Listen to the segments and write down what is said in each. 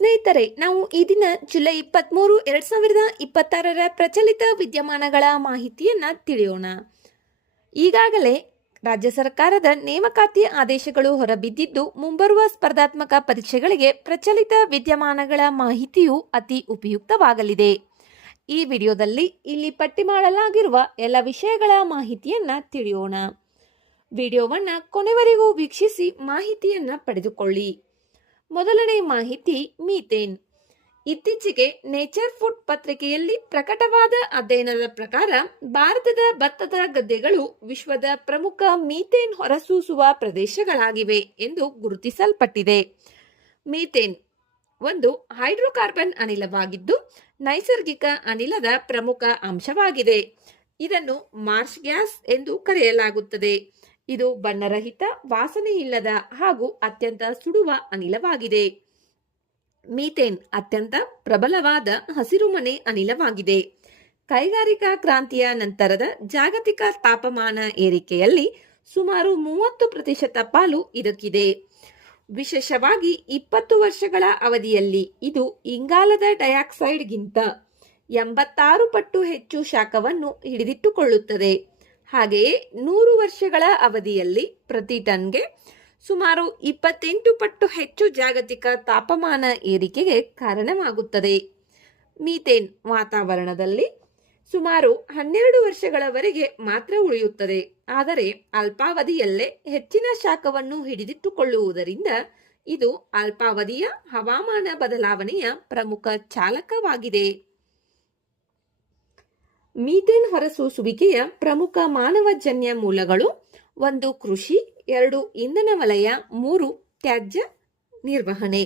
ಸ್ನೇಹಿತರೆ, ನಾವು ಈ ದಿನ ಜುಲೈ 23, 2026 ಪ್ರಚಲಿತ ವಿದ್ಯಮಾನಗಳ ಮಾಹಿತಿಯನ್ನ ತಿಳಿಯೋಣ. ಈಗಾಗಲೇ ರಾಜ್ಯ ಸರ್ಕಾರದ ನೇಮಕಾತಿ ಆದೇಶಗಳು ಹೊರಬಿದ್ದಿದ್ದು, ಮುಂಬರುವ ಸ್ಪರ್ಧಾತ್ಮಕ ಪರೀಕ್ಷೆಗಳಿಗೆ ಪ್ರಚಲಿತ ವಿದ್ಯಮಾನಗಳ ಮಾಹಿತಿಯು ಅತಿ ಉಪಯುಕ್ತವಾಗಲಿದೆ. ಈ ವಿಡಿಯೋದಲ್ಲಿ ಇಲ್ಲಿ ಪಟ್ಟಿ ಮಾಡಲಾಗಿರುವ ಎಲ್ಲ ವಿಷಯಗಳ ಮಾಹಿತಿಯನ್ನ ತಿಳಿಯೋಣ. ವಿಡಿಯೋವನ್ನ ಕೊನೆವರೆಗೂ ವೀಕ್ಷಿಸಿ ಮಾಹಿತಿಯನ್ನ ಪಡೆದುಕೊಳ್ಳಿ. ಮೊದಲನೇ ಮಾಹಿತಿ ಮೀಥೇನ್. ಇತ್ತೀಚೆಗೆ ನೇಚರ್ ಫುಡ್ ಪತ್ರಿಕೆಯಲ್ಲಿ ಪ್ರಕಟವಾದ ಅಧ್ಯಯನದ ಪ್ರಕಾರ ಭಾರತದ ಭತ್ತದ ಗದ್ದೆಗಳು ವಿಶ್ವದ ಪ್ರಮುಖ ಮೀಥೇನ್ ಹೊರಸೂಸುವ ಪ್ರದೇಶಗಳಾಗಿವೆ ಎಂದು ಗುರುತಿಸಲ್ಪಟ್ಟಿದೆ. ಮೀಥೇನ್ ಒಂದು ಹೈಡ್ರೋಕಾರ್ಬನ್ ಅನಿಲವಾಗಿದ್ದು ನೈಸರ್ಗಿಕ ಅನಿಲದ ಪ್ರಮುಖ ಅಂಶವಾಗಿದೆ. ಇದನ್ನು ಮಾರ್ಷ್ ಗ್ಯಾಸ್ ಎಂದು ಕರೆಯಲಾಗುತ್ತದೆ. ಇದು ಬಣ್ಣರಹಿತ, ವಾಸನೆ ಇಲ್ಲದ ಹಾಗೂ ಅತ್ಯಂತ ಸುಡುವ ಅನಿಲವಾಗಿದೆ. ಮೀಥೇನ್ ಅತ್ಯಂತ ಪ್ರಬಲವಾದ ಹಸಿರುಮನೆ ಅನಿಲವಾಗಿದೆ. ಕೈಗಾರಿಕಾ ಕ್ರಾಂತಿಯ ನಂತರದ ಜಾಗತಿಕ ತಾಪಮಾನ ಏರಿಕೆಯಲ್ಲಿ ಸುಮಾರು 30% ಪಾಲು ಇದಕ್ಕಿದೆ. ವಿಶೇಷವಾಗಿ 20 ವರ್ಷಗಳ ಅವಧಿಯಲ್ಲಿ ಇದು ಇಂಗಾಲದ ಡೈಆಕ್ಸೈಡ್ಗಿಂತ 86 ಪಟ್ಟು ಹೆಚ್ಚು ಶಾಖವನ್ನು ಹಿಡಿದಿಟ್ಟುಕೊಳ್ಳುತ್ತದೆ. ಹಾಗೆಯೇ 100 ವರ್ಷಗಳ ಅವಧಿಯಲ್ಲಿ ಪ್ರತಿ ಟನ್ಗೆ ಸುಮಾರು 28 ಪಟ್ಟು ಹೆಚ್ಚು ಜಾಗತಿಕ ತಾಪಮಾನ ಏರಿಕೆಗೆ ಕಾರಣವಾಗುತ್ತದೆ. ಮೀಥೇನ್ ವಾತಾವರಣದಲ್ಲಿ ಸುಮಾರು 12 ವರ್ಷಗಳವರೆಗೆ ಮಾತ್ರ ಉಳಿಯುತ್ತದೆ. ಆದರೆ ಅಲ್ಪಾವಧಿಯಲ್ಲೇ ಹೆಚ್ಚಿನ ಶಾಖವನ್ನು ಹಿಡಿದಿಟ್ಟುಕೊಳ್ಳುವುದರಿಂದ ಇದು ಅಲ್ಪಾವಧಿಯ ಹವಾಮಾನ ಬದಲಾವಣೆಯ ಪ್ರಮುಖ ಚಾಲಕವಾಗಿದೆ. ಮೀಥೇನ್ ಹೊರಸೂಸುವಿಕೆಯ ಪ್ರಮುಖ ಮಾನವಜನ್ಯ ಮೂಲಗಳು: 1 ಕೃಷಿ, 2 ಇಂಧನ ವಲಯ, 3 ತ್ಯಾಜ್ಯ ನಿರ್ವಹಣೆ.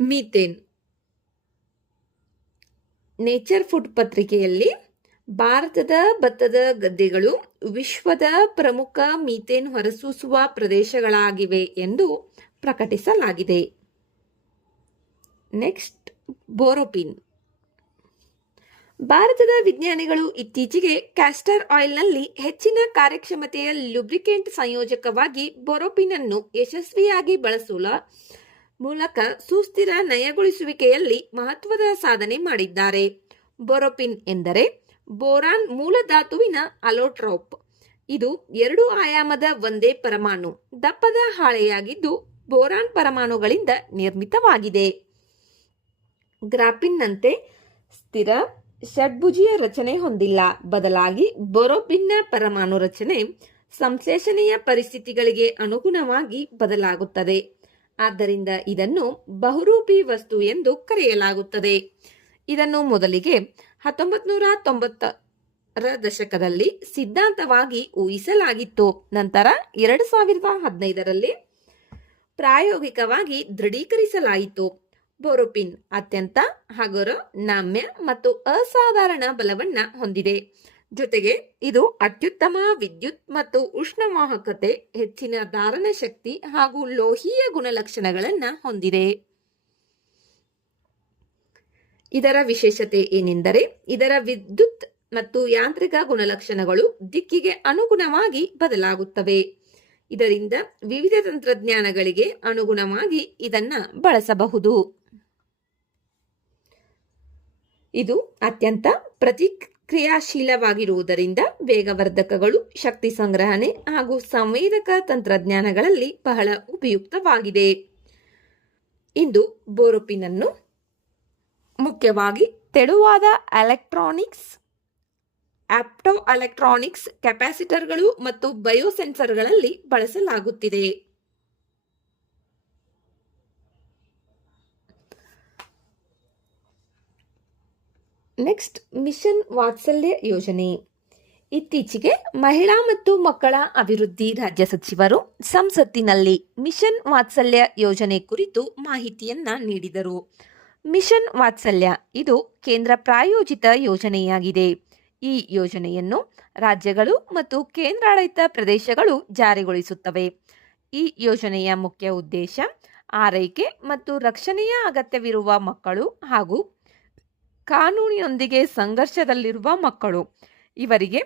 ಮೀಥೇನ್ ನೇಚರ್ ಫುಡ್ ಪತ್ರಿಕೆಯಲ್ಲಿ ಭಾರತದ ಭತ್ತದ ಗದ್ದೆಗಳು ವಿಶ್ವದ ಪ್ರಮುಖ ಮೀಥೇನ್ ಹೊರಸೂಸುವ ಪ್ರದೇಶಗಳಾಗಿವೆ ಎಂದು ಪ್ರಕಟಿಸಲಾಗಿದೆ. ನೆಕ್ಸ್ಟ್, ಬೋರೋಪಿನ್. ಭಾರತದ ವಿಜ್ಞಾನಿಗಳು ಇತ್ತೀಚೆಗೆ ಕ್ಯಾಸ್ಟರ್ ಆಯಿಲ್ನಲ್ಲಿ ಹೆಚ್ಚಿನ ಕಾರ್ಯಕ್ಷಮತೆಯ ಲುಬ್ರಿಕೆಂಟ್ ಸಂಯೋಜಕವಾಗಿ ಬೋರೋಪಿನ್ ಅನ್ನು ಯಶಸ್ವಿಯಾಗಿ ಬಳಸುವ ಮೂಲಕ ಸುಸ್ಥಿರ ನಯಗೊಳಿಸುವಿಕೆಯಲ್ಲಿ ಮಹತ್ವದ ಸಾಧನೆ ಮಾಡಿದ್ದಾರೆ. ಬೋರೋಪಿನ್ ಎಂದರೆ ಬೋರಾನ್ ಮೂಲಧಾತುವಿನ ಅಲೋಟ್ರೋಪ್. ಇದು 2 ಆಯಾಮದ ಒಂದೇ ಪರಮಾಣು ದಪ್ಪದ ಹಾಳೆಯಾಗಿದ್ದು ಬೋರಾನ್ ಪರಮಾಣುಗಳಿಂದ ನಿರ್ಮಿತವಾಗಿದೆ. ಗ್ರಾಫಿನ್ನಂತೆ ಸ್ಥಿರ ಷಡ್ಭುಜೀಯ ರಚನೆ ಹೊಂದಿಲ್ಲ. ಬದಲಾಗಿ ಬೋರೋಪಿನ್ನ ಪರಮಾಣು ರಚನೆ ಸಂಶ್ಲೇಷಣೆಯ ಪರಿಸ್ಥಿತಿಗಳಿಗೆ ಅನುಗುಣವಾಗಿ ಬದಲಾಗುತ್ತದೆ. ಆದ್ದರಿಂದ ಇದನ್ನು ಬಹುರೂಪಿ ವಸ್ತು ಎಂದು ಕರೆಯಲಾಗುತ್ತದೆ. ಇದನ್ನು ಮೊದಲಿಗೆ 1990ರ ದಶಕದಲ್ಲಿ ಸಿದ್ಧಾಂತವಾಗಿ ಊಹಿಸಲಾಗಿತ್ತು. ನಂತರ 2015ರಲ್ಲಿ ಪ್ರಾಯೋಗಿಕವಾಗಿ ದೃಢೀಕರಿಸಲಾಯಿತು. ಬೋರೋಪಿನ್ ಅತ್ಯಂತ ಹಗುರ, ನಮ್ಯ ಮತ್ತು ಅಸಾಧಾರಣ ಬಲವನ್ನ ಹೊಂದಿದೆ. ಜೊತೆಗೆ ಇದು ಅತ್ಯುತ್ತಮ ವಿದ್ಯುತ್ ಮತ್ತು ಉಷ್ಣವಾಹಕತೆ, ಹೆಚ್ಚಿನ ಧಾರಣ ಶಕ್ತಿ ಹಾಗೂ ಲೋಹೀಯ ಗುಣಲಕ್ಷಣಗಳನ್ನು ಹೊಂದಿದೆ. ಇದರ ವಿಶೇಷತೆ ಏನೆಂದರೆ ಇದರ ವಿದ್ಯುತ್ ಮತ್ತು ಯಾಂತ್ರಿಕ ಗುಣಲಕ್ಷಣಗಳು ದಿಕ್ಕಿಗೆ ಅನುಗುಣವಾಗಿ ಬದಲಾಗುತ್ತವೆ. ಇದರಿಂದ ವಿವಿಧ ತಂತ್ರಜ್ಞಾನಗಳಿಗೆ ಅನುಗುಣವಾಗಿ ಇದನ್ನ ಬಳಸಬಹುದು. ಇದು ಅತ್ಯಂತ ಪ್ರತಿಕ್ರಿಯಾಶೀಲವಾಗಿರುವುದರಿಂದ ವೇಗವರ್ಧಕಗಳು, ಶಕ್ತಿ ಸಂಗ್ರಹಣೆ ಹಾಗೂ ಸಂವೇದಕ ತಂತ್ರಜ್ಞಾನಗಳಲ್ಲಿ ಬಹಳ ಉಪಯುಕ್ತವಾಗಿದೆ. ಇಂದು ಬೋರೋಪಿನ್ ಅನ್ನು ಮುಖ್ಯವಾಗಿ ತೆಳುವಾದ ಎಲೆಕ್ಟ್ರಾನಿಕ್ಸ್, ಆಪ್ಟೋ ಎಲೆಕ್ಟ್ರಾನಿಕ್ಸ್, ಕೆಪಾಸಿಟರ್ಗಳು ಮತ್ತು ಬಯೋಸೆನ್ಸರ್ಗಳಲ್ಲಿ ಬಳಸಲಾಗುತ್ತಿದೆ. ನೆಕ್ಸ್ಟ್, ಮಿಷನ್ ವಾತ್ಸಲ್ಯ ಯೋಜನೆ. ಇತ್ತೀಚೆಗೆ ಮಹಿಳಾ ಮತ್ತು ಮಕ್ಕಳ ಅಭಿವೃದ್ಧಿ ರಾಜ್ಯ ಸಚಿವರು ಸಂಸತ್ತಿನಲ್ಲಿ ಮಿಷನ್ ವಾತ್ಸಲ್ಯ ಯೋಜನೆ ಕುರಿತು ಮಾಹಿತಿಯನ್ನ ನೀಡಿದರು. ಮಿಷನ್ ವಾತ್ಸಲ್ಯ ಇದು ಕೇಂದ್ರ ಪ್ರಾಯೋಜಿತ ಯೋಜನೆಯಾಗಿದೆ. ಈ ಯೋಜನೆಯನ್ನು ರಾಜ್ಯಗಳು ಮತ್ತು ಕೇಂದ್ರಾಡಳಿತ ಪ್ರದೇಶಗಳು ಜಾರಿಗೊಳಿಸುತ್ತವೆ. ಈ ಯೋಜನೆಯ ಮುಖ್ಯ ಉದ್ದೇಶ ಆರೈಕೆ ಮತ್ತು ರಕ್ಷಣೆಯ ಅಗತ್ಯವಿರುವ ಮಕ್ಕಳು ಹಾಗೂ ಕಾನೂನಿನೊಂದಿಗೆ ಸಂಘರ್ಷದಲ್ಲಿರುವ ಮಕ್ಕಳು ಇವರಿಗೆ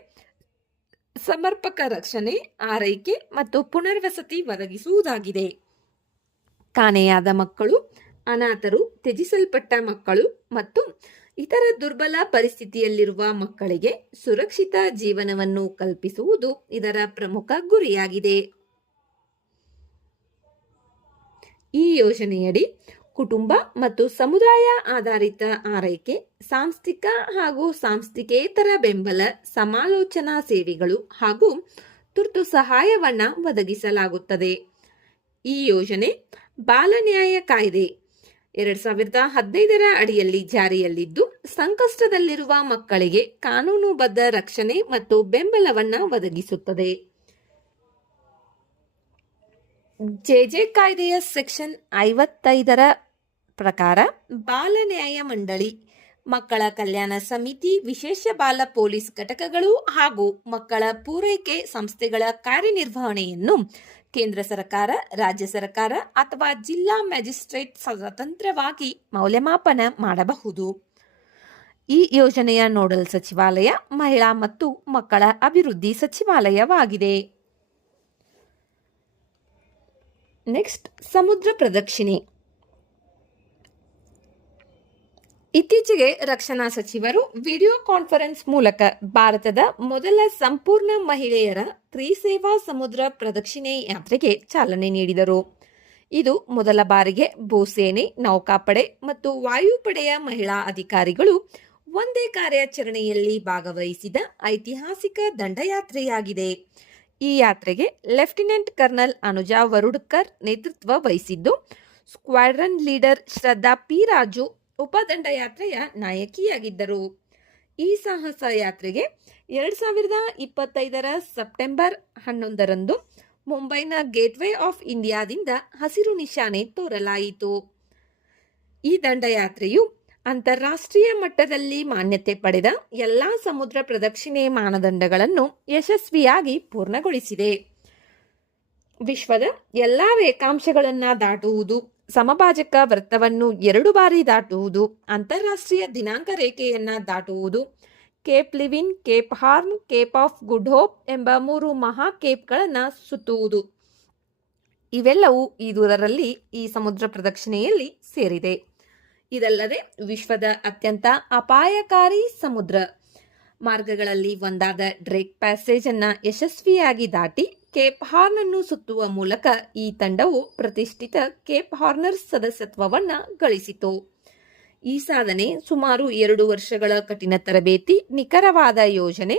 ಸಮರ್ಪಕ ರಕ್ಷಣೆ, ಆರೈಕೆ ಮತ್ತು ಪುನರ್ವಸತಿ ಒದಗಿಸುವುದಾಗಿದೆ. ಕಾಣೆಯಾದ ಮಕ್ಕಳು, ಅನಾಥರು, ತ್ಯಜಿಸಲ್ಪಟ್ಟ ಮಕ್ಕಳು ಮತ್ತು ಇತರ ದುರ್ಬಲ ಪರಿಸ್ಥಿತಿಯಲ್ಲಿರುವ ಮಕ್ಕಳಿಗೆ ಸುರಕ್ಷಿತ ಜೀವನವನ್ನು ಕಲ್ಪಿಸುವುದು ಇದರ ಪ್ರಮುಖ ಗುರಿಯಾಗಿದೆ. ಈ ಯೋಜನೆಯಡಿ ಕುಟುಂಬ ಮತ್ತು ಸಮುದಾಯ ಆಧಾರಿತ ಆರೈಕೆ, ಸಾಂಸ್ಥಿಕ ಹಾಗೂ ಸಾಂಸ್ಥಿಕೇತರ ಬೆಂಬಲ, ಸಮಾಲೋಚನಾ ಸೇವೆಗಳು ಹಾಗೂ ತುರ್ತು ಸಹಾಯವನ್ನು ಒದಗಿಸಲಾಗುತ್ತದೆ. ಈ ಯೋಜನೆ ಬಾಲ ನ್ಯಾಯ ಕಾಯ್ದೆ 2015 ಅಡಿಯಲ್ಲಿ ಜಾರಿಯಲ್ಲಿದ್ದು, ಸಂಕಷ್ಟದಲ್ಲಿರುವ ಮಕ್ಕಳಿಗೆ ಕಾನೂನುಬದ್ಧ ರಕ್ಷಣೆ ಮತ್ತು ಬೆಂಬಲವನ್ನು ಒದಗಿಸುತ್ತದೆ. ಜೆಜೆ ಕಾಯ್ದೆಯ ಸೆಕ್ಷನ್ 55 ಪ್ರಕಾರ ಬಾಲ ನ್ಯಾಯ ಮಂಡಳಿ, ಮಕ್ಕಳ ಕಲ್ಯಾಣ ಸಮಿತಿ, ವಿಶೇಷ ಬಾಲ ಪೊಲೀಸ್ ಘಟಕಗಳು ಹಾಗೂ ಮಕ್ಕಳ ಪೂರೈಕೆ ಸಂಸ್ಥೆಗಳ ಕಾರ್ಯನಿರ್ವಹಣೆಯನ್ನು ಕೇಂದ್ರ ಸರ್ಕಾರ, ರಾಜ್ಯ ಸರ್ಕಾರ ಅಥವಾ ಜಿಲ್ಲಾ ಮ್ಯಾಜಿಸ್ಟ್ರೇಟ್ ಸ್ವತಂತ್ರವಾಗಿ ಮೌಲ್ಯಮಾಪನ ಮಾಡಬಹುದು. ಈ ಯೋಜನೆಯ ನೋಡಲ್ ಸಚಿವಾಲಯ ಮಹಿಳಾ ಮತ್ತು ಮಕ್ಕಳ ಅಭಿವೃದ್ಧಿ ಸಚಿವಾಲಯವಾಗಿದೆ. ನೆಕ್ಸ್ಟ್, ಸಮುದ್ರ ಪ್ರದಕ್ಷಿಣೆ. ಇತ್ತೀಚೆಗೆ ರಕ್ಷಣಾ ಸಚಿವರು ವಿಡಿಯೋ ಕಾನ್ಫರೆನ್ಸ್ ಮೂಲಕ ಭಾರತದ ಮೊದಲ ಸಂಪೂರ್ಣ ಮಹಿಳೆಯರ ತ್ರಿಸೇವಾ ಸಮುದ್ರ ಪ್ರದಕ್ಷಿಣೆ ಯಾತ್ರೆಗೆ ಚಾಲನೆ ನೀಡಿದರು. ಇದು ಮೊದಲ ಬಾರಿಗೆ ಭೂಸೇನೆ, ನೌಕಾಪಡೆ ಮತ್ತು ವಾಯುಪಡೆಯ ಮಹಿಳಾ ಅಧಿಕಾರಿಗಳು ಒಂದೇ ಕಾರ್ಯಾಚರಣೆಯಲ್ಲಿ ಭಾಗವಹಿಸಿದ ಐತಿಹಾಸಿಕ ದಂಡಯಾತ್ರೆಯಾಗಿದೆ. ಈ ಯಾತ್ರೆಗೆ ಲೆಫ್ಟಿನೆಂಟ್ ಕರ್ನಲ್ ಅನುಜಾ ವರುಡ್ಕರ್ ನೇತೃತ್ವ ವಹಿಸಿದ್ದು, ಸ್ಕ್ವಾಡ್ರನ್ ಲೀಡರ್ ಶ್ರದ್ಧಾ ಪಿ ರಾಜು ಉಪದಂಡಯಾತ್ರೆಯ ನಾಯಕಿಯಾಗಿದ್ದರು. ಈ ಸಾಹಸ ಯಾತ್ರೆಗೆ 2025 ಸೆಪ್ಟೆಂಬರ್ 11ರಂದು ಮುಂಬೈನ ಗೇಟ್ವೇ ಆಫ್ ಇಂಡಿಯಾದಿಂದ ಹಸಿರು ನಿಶಾನೆ ತೋರಲಾಯಿತು. ಈ ದಂಡಯಾತ್ರೆಯು ಅಂತಾರಾಷ್ಟ್ರೀಯ ಮಟ್ಟದಲ್ಲಿ ಮಾನ್ಯತೆ ಪಡೆದ ಎಲ್ಲ ಸಮುದ್ರ ಪ್ರದಕ್ಷಿಣೆ ಮಾನದಂಡಗಳನ್ನು ಯಶಸ್ವಿಯಾಗಿ ಪೂರ್ಣಗೊಳಿಸಿದೆ. ವಿಶ್ವದ ಎಲ್ಲ ರೇಖಾಂಶಗಳನ್ನು ದಾಟುವುದು, ಸಮಭಾಜಕ ವೃತ್ತವನ್ನು 2 ಬಾರಿ ದಾಟುವುದು, ಅಂತಾರಾಷ್ಟ್ರೀಯ ದಿನಾಂಕ ರೇಖೆಯನ್ನು ದಾಟುವುದು, Cape Leeuwin, Cape Horn, Cape of Good Hope ಎಂಬ 3 ಮಹಾ ಕೇಪ್ಗಳನ್ನು ಸುತ್ತುವುದು, ಇವೆಲ್ಲವೂ ಈ ದೂರರಲ್ಲಿ ಈ ಸಮುದ್ರ ಪ್ರದಕ್ಷಿಣೆಯಲ್ಲಿ ಸೇರಿದೆ. ಇದಲ್ಲದೆ ವಿಶ್ವದ ಅತ್ಯಂತ ಅಪಾಯಕಾರಿ ಸಮುದ್ರ ಮಾರ್ಗಗಳಲ್ಲಿ ಒಂದಾದ ಡ್ರೇಕ್ ಪ್ಯಾಸೇಜ್ ಅನ್ನು ಯಶಸ್ವಿಯಾಗಿ ದಾಟಿ ಕೇಪ್ ಹಾರ್ನ್ ಅನ್ನು ಸುತ್ತುವ ಮೂಲಕ ಈ ತಂಡವು ಪ್ರತಿಷ್ಠಿತ ಕೇಪ್ ಹಾರ್ನರ್ಸ್ ಸದಸ್ಯತ್ವವನ್ನು ಗಳಿಸಿತು. ಈ ಸಾಧನೆ ಸುಮಾರು 2 ವರ್ಷಗಳ ಕಠಿಣ ತರಬೇತಿ, ನಿಖರವಾದ ಯೋಜನೆ,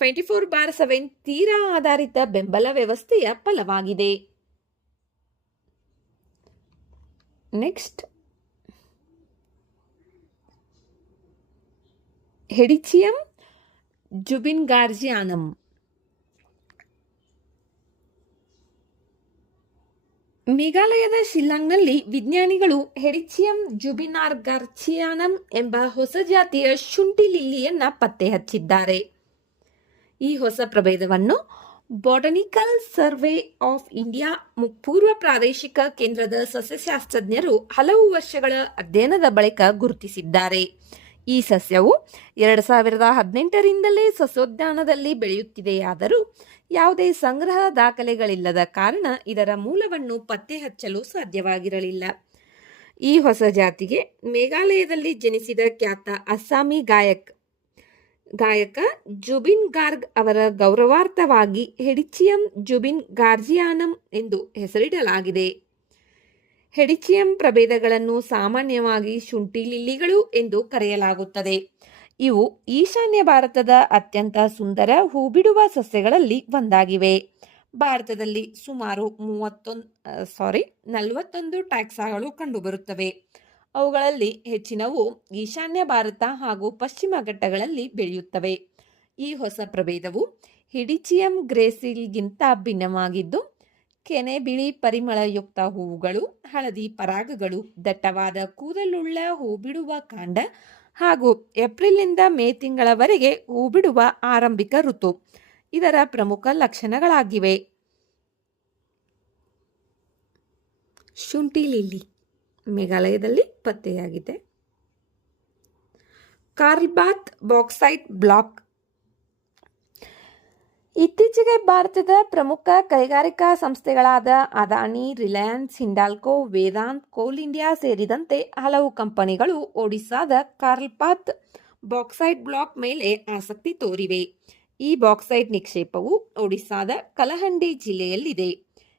24/7 ತೀರಾ ಆಧಾರಿತ ಬೆಂಬಲ ವ್ಯವಸ್ಥೆಯ ಫಲವಾಗಿದೆ. ನೆಕ್ಸ್ಟ್, ಹೆಡಿಚಿಯಂ ಜುಬಿನ್ಗಾರ್ಜಿಯಾನಮ್. ಮೇಘಾಲಯದ ಶಿಲ್ಲಾಂಗ್ನಲ್ಲಿ ವಿಜ್ಞಾನಿಗಳು ಹೆಡಿಚಿಯಂ ಜುಬಿನಾರ್ಗಾರ್ಚಿಯಾನಮ್ ಎಂಬ ಹೊಸ ಜಾತಿಯ ಶುಂಠಿ ಲಿಲ್ಲಿಯನ್ನು ಪತ್ತೆ ಹಚ್ಚಿದ್ದಾರೆ. ಈ ಹೊಸ ಪ್ರಭೇದವನ್ನು ಬಾಟನಿಕಲ್ ಸರ್ವೆ ಆಫ್ ಇಂಡಿಯಾ ಪೂರ್ವ ಪ್ರಾದೇಶಿಕ ಕೇಂದ್ರದ ಸಸ್ಯಶಾಸ್ತ್ರಜ್ಞರು ಹಲವು ವರ್ಷಗಳ ಅಧ್ಯಯನದ ಬಳಿಕ ಗುರುತಿಸಿದ್ದಾರೆ. ಈ ಸಸ್ಯವು 2018ರಿಂದಲೇ ಸಸ್ಯೋದ್ಯಾನದಲ್ಲಿ ಬೆಳೆಯುತ್ತಿದೆಯಾದರೂ ಯಾವುದೇ ಸಂಗ್ರಹ ದಾಖಲೆಗಳಿಲ್ಲದ ಕಾರಣ ಇದರ ಮೂಲವನ್ನು ಪತ್ತೆ ಹಚ್ಚಲು ಸಾಧ್ಯವಾಗಿರಲಿಲ್ಲ. ಈ ಹೊಸ ಜಾತಿಗೆ ಮೇಘಾಲಯದಲ್ಲಿ ಜನಿಸಿದ ಖ್ಯಾತ ಅಸ್ಸಾಮಿ ಗಾಯಕ ಜುಬಿನ್ ಗಾರ್ಗ್ ಅವರ ಗೌರವಾರ್ಥವಾಗಿ ಹೆಡಿಚಿಯಂ ಜುಬಿನ್ ಗಾರ್ಜಿಯಾನಮ್ ಎಂದು ಹೆಸರಿಡಲಾಗಿದೆ. ಹೆಡಿಚಿಯಂ ಪ್ರಭೇದಗಳನ್ನು ಸಾಮಾನ್ಯವಾಗಿ ಶುಂಠಿ ಲಿಲ್ಲಿಗಳು ಎಂದು ಕರೆಯಲಾಗುತ್ತದೆ. ಇವು ಈಶಾನ್ಯ ಭಾರತದ ಅತ್ಯಂತ ಸುಂದರ ಹೂಬಿಡುವ ಸಸ್ಯಗಳಲ್ಲಿ ಒಂದಾಗಿವೆ. ಭಾರತದಲ್ಲಿ ಸುಮಾರು 41 ಟ್ಯಾಕ್ಸಾಗಳು ಕಂಡುಬರುತ್ತವೆ. ಅವುಗಳಲ್ಲಿ ಹೆಚ್ಚಿನವು ಈಶಾನ್ಯ ಭಾರತ ಹಾಗೂ ಪಶ್ಚಿಮ ಘಟ್ಟಗಳಲ್ಲಿ ಬೆಳೆಯುತ್ತವೆ. ಈ ಹೊಸ ಪ್ರಭೇದವು ಹಿಡಿಚಿಯಂ ಗ್ರೇಸಿಲ್ಗಿಂತ ಭಿನ್ನವಾಗಿದ್ದು, ಕೆನೆ ಬಿಳಿ ಪರಿಮಳಯುಕ್ತ ಹೂವುಗಳು, ಹಳದಿ ಪರಾಗಗಳು, ದಟ್ಟವಾದ ಕೂದಲುಳ್ಳ ಹೂಬಿಡುವ ಕಾಂಡ ಹಾಗೂ ಏಪ್ರಿಲ್ನಿಂದ ಮೇ ತಿಂಗಳವರೆಗೆ ಹೂಬಿಡುವ ಆರಂಭಿಕ ಋತು ಇದರ ಪ್ರಮುಖ ಲಕ್ಷಣಗಳಾಗಿವೆ. ಶುಂಠಿ ಲಿಲ್ಲಿ ಮೇಘಾಲಯದಲ್ಲಿ ಪತ್ತೆಯಾಗಿದೆ. ಕಾರ್ಲ್ಬಾತ್ ಬಾಕ್ಸೈಟ್ ಬ್ಲಾಕ್. ಇತ್ತೀಚೆಗೆ ಭಾರತದ ಪ್ರಮುಖ ಕೈಗಾರಿಕಾ ಸಂಸ್ಥೆಗಳಾದ ಅದಾನಿ, ರಿಲಯನ್ಸ್, ಹಿಂಡಾಲ್ಕೋ, ವೇದಾಂತ್, ಕೋಲ್ ಇಂಡಿಯಾ ಸೇರಿದಂತೆ ಹಲವು ಕಂಪನಿಗಳು ಒಡಿಶಾದ ಕಾರ್ಲ್ಪಾತ್ ಬಾಕ್ಸೈಟ್ ಬ್ಲಾಕ್ ಮೇಲೆ ಆಸಕ್ತಿ ತೋರಿವೆ. ಈ ಬಾಕ್ಸೈಟ್ ನಿಕ್ಷೇಪವು ಒಡಿಶಾದ ಕಲಹಂಡಿ ಜಿಲ್ಲೆಯಲ್ಲಿದೆ.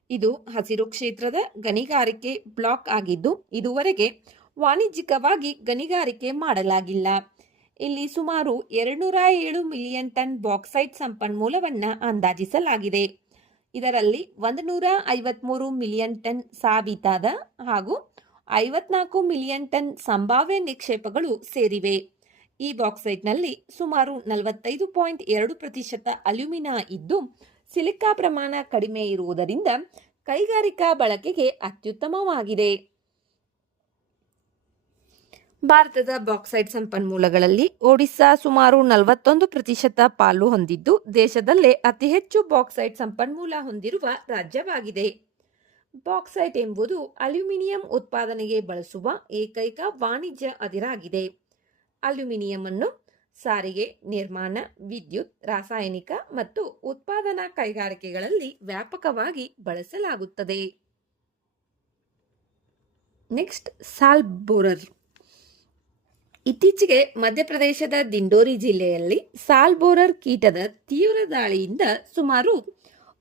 ಇದು ಹಸಿರು ಕ್ಷೇತ್ರದ ಗಣಿಗಾರಿಕೆ ಬ್ಲಾಕ್ ಆಗಿದ್ದು ಇದುವರೆಗೆ ವಾಣಿಜ್ಯಿಕವಾಗಿ ಗಣಿಗಾರಿಕೆ ಮಾಡಲಾಗಿಲ್ಲ. ಇಲ್ಲಿ ಸುಮಾರು 207 ಮಿಲಿಯನ್ ಟನ್ ಬಾಕ್ಸೈಟ್ ಸಂಪನ್ಮೂಲವನ್ನು ಅಂದಾಜಿಸಲಾಗಿದೆ. ಇದರಲ್ಲಿ 153 ಮಿಲಿಯನ್ ಟನ್ ಸಾಬೀತಾದ ಹಾಗೂ 54 ಮಿಲಿಯನ್ ಟನ್ ಸಂಭಾವ್ಯ ನಿಕ್ಷೇಪಗಳು ಸೇರಿವೆ. ಈ ಬಾಕ್ಸೈಟ್ನಲ್ಲಿ ಸುಮಾರು 45.2% ಅಲ್ಯೂಮಿನಾ ಇದ್ದು ಸಿಲಿಕಾ ಪ್ರಮಾಣ ಕಡಿಮೆ ಇರುವುದರಿಂದ ಕೈಗಾರಿಕಾ ಬಳಕೆಗೆ ಅತ್ಯುತ್ತಮವಾಗಿದೆ. ಭಾರತದ ಬಾಕ್ಸೈಟ್ ಸಂಪನ್ಮೂಲಗಳಲ್ಲಿ ಒಡಿಶಾ ಸುಮಾರು 41% ಪಾಲು ಹೊಂದಿದ್ದು ದೇಶದಲ್ಲೇ ಅತಿ ಹೆಚ್ಚು ಬಾಕ್ಸೈಟ್ ಸಂಪನ್ಮೂಲ ಹೊಂದಿರುವ ರಾಜ್ಯವಾಗಿದೆ. ಬಾಕ್ಸೈಟ್ ಎಂಬುದು ಅಲ್ಯೂಮಿನಿಯಂ ಉತ್ಪಾದನೆಗೆ ಬಳಸುವ ಏಕೈಕ ವಾಣಿಜ್ಯ ಅದಿರಾಗಿದೆ. ಅಲ್ಯೂಮಿನಿಯಂ ಅನ್ನು ಸಾರಿಗೆ, ನಿರ್ಮಾಣ, ವಿದ್ಯುತ್, ರಾಸಾಯನಿಕ ಮತ್ತು ಉತ್ಪಾದನಾ ಕೈಗಾರಿಕೆಗಳಲ್ಲಿ ವ್ಯಾಪಕವಾಗಿ ಬಳಸಲಾಗುತ್ತದೆ. ನೆಕ್ಸ್ಟ್, ಸಾಲ್ ಬೋರರ್. ಇತ್ತೀಚೆಗೆ ಮಧ್ಯಪ್ರದೇಶದ ದಿಂಡೋರಿ ಜಿಲ್ಲೆಯಲ್ಲಿ ಸಾಲ್ ಬೋರರ್ ಕೀಟದ ತೀವ್ರ ದಾಳಿಯಿಂದ ಸುಮಾರು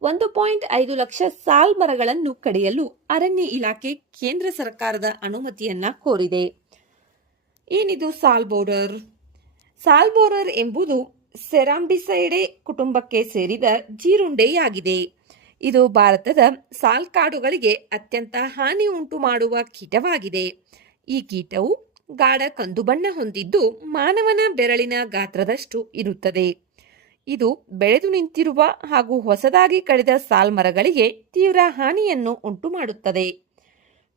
1.5 ಲಕ್ಷ ಸಾಲ್ ಮರಗಳನ್ನು ಕಡಿಯಲು ಅರಣ್ಯ ಇಲಾಖೆ ಕೇಂದ್ರ ಸರ್ಕಾರದ ಅನುಮತಿಯನ್ನ ಕೋರಿದೆ. ಏನಿದು ಸಾಲ್ ಬೋರರ್? ಸಾಲ್ ಬೋರರ್ ಎಂಬುದು ಸೆರಾಂಬಿಸೈಡೆ ಕುಟುಂಬಕ್ಕೆ ಸೇರಿದ ಜೀರುಂಡೆಯಾಗಿದೆ. ಇದು ಭಾರತದ ಸಾಲ್ ಕಾಡುಗಳಿಗೆ ಅತ್ಯಂತ ಹಾನಿ ಉಂಟು ಮಾಡುವ ಕೀಟವಾಗಿದೆ. ಈ ಕೀಟವು ಗಾಢ ಕಂದು ಬಣ್ಣ ಹೊಂದಿದ್ದು ಮಾನವನ ಬೆರಳಿನ ಗಾತ್ರದಷ್ಟು ಇರುತ್ತದೆ. ಇದು ಬೆಳೆದು ನಿಂತಿರುವ ಹಾಗೂ ಹೊಸದಾಗಿ ಕಡಿದ ಸಾಲ್ ಮರಗಳಿಗೆ ತೀವ್ರ ಹಾನಿಯನ್ನು ಉಂಟು ಮಾಡುತ್ತದೆ.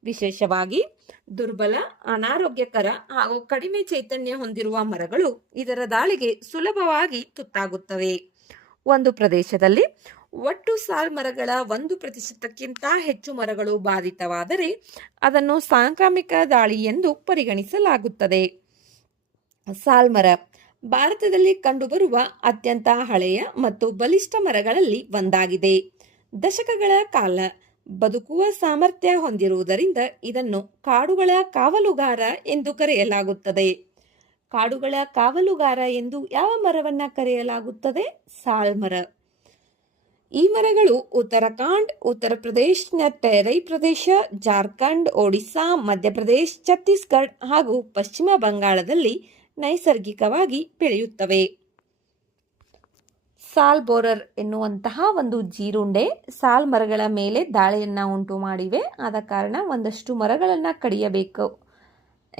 ವಿಶೇಷವಾಗಿ ದುರ್ಬಲ, ಅನಾರೋಗ್ಯಕರ ಹಾಗೂ ಕಡಿಮೆ ಚೈತನ್ಯ ಹೊಂದಿರುವ ಮರಗಳು ಇದರ ದಾಳಿಗೆ ಸುಲಭವಾಗಿ ತುತ್ತಾಗುತ್ತವೆ. ಒಂದು ಪ್ರದೇಶದಲ್ಲಿ ಒಟ್ಟು ಸಾಲ್ ಮರಗಳ 1%ಕ್ಕಿಂತ ಹೆಚ್ಚು ಮರಗಳು ಬಾಧಿತವಾದರೆ ಅದನ್ನು ಸಾಂಕ್ರಾಮಿಕ ದಾಳಿ ಎಂದು ಪರಿಗಣಿಸಲಾಗುತ್ತದೆ. ಸಾಲ್ ಮರ ಭಾರತದಲ್ಲಿ ಕಂಡುಬರುವ ಅತ್ಯಂತ ಹಳೆಯ ಮತ್ತು ಬಲಿಷ್ಠ ಮರಗಳಲ್ಲಿ ಒಂದಾಗಿದೆ. ದಶಕಗಳ ಕಾಲ ಬದುಕುವ ಸಾಮರ್ಥ್ಯ ಹೊಂದಿರುವುದರಿಂದ ಇದನ್ನು ಕಾಡುಗಳ ಕಾವಲುಗಾರ ಎಂದು ಕರೆಯಲಾಗುತ್ತದೆ. ಕಾಡುಗಳ ಕಾವಲುಗಾರ ಎಂದು ಯಾವ ಮರವನ್ನ ಕರೆಯಲಾಗುತ್ತದೆ? ಸಾಲ್ ಮರ. ಈ ಮರಗಳು ಉತ್ತರಾಖಂಡ್, ಉತ್ತರ ಪ್ರದೇಶ, ಟೆರೈ ಪ್ರದೇಶ, ಜಾರ್ಖಂಡ್, ಒಡಿಶಾ, ಮಧ್ಯಪ್ರದೇಶ, ಛತ್ತೀಸ್ಗಢ ಹಾಗೂ ಪಶ್ಚಿಮ ಬಂಗಾಳದಲ್ಲಿ ನೈಸರ್ಗಿಕವಾಗಿ ಬೆಳೆಯುತ್ತವೆ. ಸಾಲ್ ಬೋರರ್ ಎನ್ನುವಂತಹ ಒಂದು ಜೀರುಂಡೆ ಸಾಲ್ ಮರಗಳ ಮೇಲೆ ದಾಳಿಯನ್ನ ಉಂಟು ಮಾಡಿವೆ. ಆದ ಕಾರಣ ಒಂದಷ್ಟು ಮರಗಳನ್ನು ಕಡಿಯಬೇಕು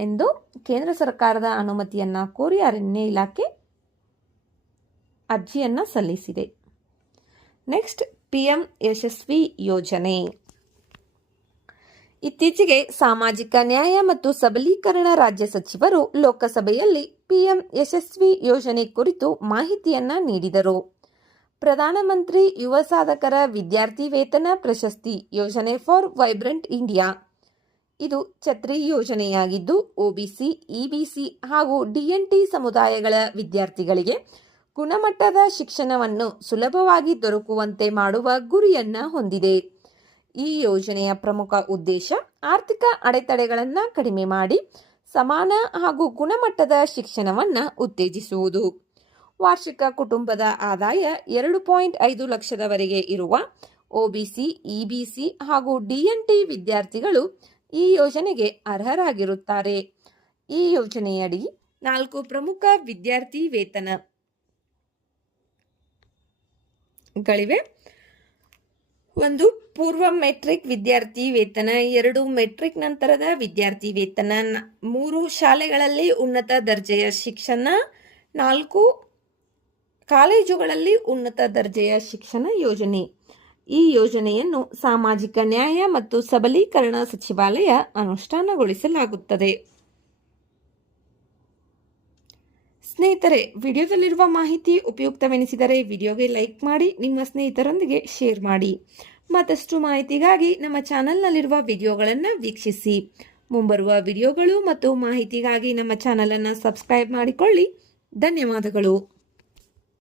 ಎಂದು ಕೇಂದ್ರ ಸರ್ಕಾರದ ಅನುಮತಿಯನ್ನ ಕೋರಿ ಅರಣ್ಯ ಇಲಾಖೆ ಅರ್ಜಿಯನ್ನ ಸಲ್ಲಿಸಿದೆ. ನೆಕ್ಸ್ಟ್, PM ಯಶಸ್ವಿ ಯೋಜನೆ. ಇತ್ತೀಚೆಗೆ ಸಾಮಾಜಿಕ ನ್ಯಾಯ ಮತ್ತು ಸಬಲೀಕರಣ ರಾಜ್ಯ ಸಚಿವರು ಲೋಕಸಭೆಯಲ್ಲಿ PM ಯಶಸ್ವಿ ಯೋಜನೆ ಕುರಿತು ಮಾಹಿತಿಯನ್ನ ನೀಡಿದರು. ಪ್ರಧಾನಮಂತ್ರಿ ಯುವ ಸಾಧಕರ ವಿದ್ಯಾರ್ಥಿ ವೇತನ ಪ್ರಶಸ್ತಿ ಯೋಜನೆ ಫಾರ್ ವೈಬ್ರೆಂಟ್ ಇಂಡಿಯಾ. ಇದು ಛತ್ರಿ ಯೋಜನೆಯಾಗಿದ್ದು OBC, EBC ಹಾಗೂ DNT ಸಮುದಾಯಗಳ ವಿದ್ಯಾರ್ಥಿಗಳಿಗೆ ಗುಣಮಟ್ಟದ ಶಿಕ್ಷಣವನ್ನು ಸುಲಭವಾಗಿ ದೊರಕುವಂತೆ ಮಾಡುವ ಗುರಿಯನ್ನ ಹೊಂದಿದೆ. ಈ ಯೋಜನೆಯ ಪ್ರಮುಖ ಉದ್ದೇಶ ಆರ್ಥಿಕ ಅಡೆತಡೆಗಳನ್ನು ಕಡಿಮೆ ಮಾಡಿ ಸಮಾನ ಹಾಗೂ ಗುಣಮಟ್ಟದ ಶಿಕ್ಷಣವನ್ನು ಉತ್ತೇಜಿಸುವುದು. ವಾರ್ಷಿಕ ಕುಟುಂಬದ ಆದಾಯ 2.5 ಲಕ್ಷದವರೆಗೆ ಇರುವ OBC, EBC ಹಾಗೂ DNT ವಿದ್ಯಾರ್ಥಿಗಳು ಈ ಯೋಜನೆಗೆ ಅರ್ಹರಾಗಿರುತ್ತಾರೆ. ಈ ಯೋಜನೆಯಡಿ 4 ಪ್ರಮುಖ ವಿದ್ಯಾರ್ಥಿ ವೇತನಗಳಿವೆ. 1 ಪೂರ್ವ ಮೆಟ್ರಿಕ್ ವಿದ್ಯಾರ್ಥಿ ವೇತನ, 2 ಮೆಟ್ರಿಕ್ ನಂತರದ ವಿದ್ಯಾರ್ಥಿ ವೇತನ, 3 ಶಾಲೆಗಳಲ್ಲಿ ಉನ್ನತ ದರ್ಜೆಯ ಶಿಕ್ಷಣ, 4 ಕಾಲೇಜುಗಳಲ್ಲಿ ಉನ್ನತ ದರ್ಜೆಯ ಶಿಕ್ಷಣ ಯೋಜನೆ. ಈ ಯೋಜನೆಯನ್ನು ಸಾಮಾಜಿಕ ನ್ಯಾಯ ಮತ್ತು ಸಬಲೀಕರಣ ಸಚಿವಾಲಯ ಅನುಷ್ಠಾನಗೊಳಿಸಲಾಗುತ್ತದೆ. ಸ್ನೇಹಿತರೆ, ವಿಡಿಯೋದಲ್ಲಿರುವ ಮಾಹಿತಿ ಉಪಯುಕ್ತವೆನಿಸಿದರೆ ವಿಡಿಯೋಗೆ ಲೈಕ್ ಮಾಡಿ, ನಿಮ್ಮ ಸ್ನೇಹಿತರೊಂದಿಗೆ ಶೇರ್ ಮಾಡಿ. ಮತ್ತಷ್ಟು ಮಾಹಿತಿಗಾಗಿ ನಮ್ಮ ಚಾನೆಲ್ನಲ್ಲಿರುವ ವಿಡಿಯೋಗಳನ್ನು ವೀಕ್ಷಿಸಿ. ಮುಂಬರುವ ವಿಡಿಯೋಗಳು ಮತ್ತು ಮಾಹಿತಿಗಾಗಿ ನಮ್ಮ ಚಾನೆಲನ್ನು ಸಬ್ಸ್ಕ್ರೈಬ್ ಮಾಡಿಕೊಳ್ಳಿ. ಧನ್ಯವಾದಗಳು.